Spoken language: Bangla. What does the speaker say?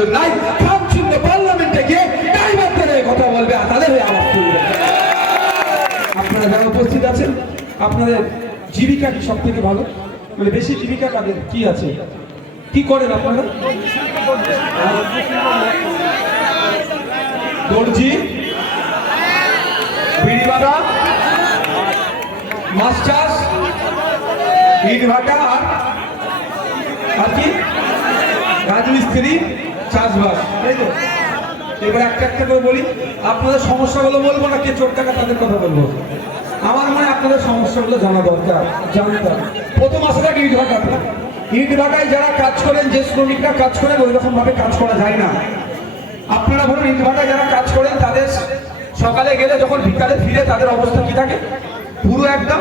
সুযোগ নাই। খামচিল্য পার্লামেন্টে গিয়ে ড্রাইভারদের কথা বলবে, আর তাদের হয়ে আওয়াজ তুলবে। আপনারা যারা উপস্থিত আছেন, আপনাদের জীবিকা কি সব থেকে ভালো? মানে বেশি জীবিকা কাদের কি আছে, কি করেন আপনারা? দর্জি, বিড়ি বাঁধা, মাছ চাষ, ইট ভাটা, আর কি রাজমিস্ত্রি, চাষবাস, তাই তো? এবার একটা একটা করে বলি। আপনাদের সমস্যাগুলো বলবো না, কে চোর টাকা তাদের কথা বলবো। আমার মনে হয় আপনাদের সমস্যাগুলো জানা দরকার, জানতাম। প্রথম আসলে ইট ভাটাতে, ইট ভাটায় যারা কাজ করেন, যে শ্রমিকরা কাজ করেন, ওই রকম ভাবে কাজ করা যায় না। আপনারা বলুন, ইট ভাটায় যারা কাজ করেন তাদের সকালে গেলে যখন বিকালে ফিরে তাদের অবস্থা কি থাকে? পুরো একদম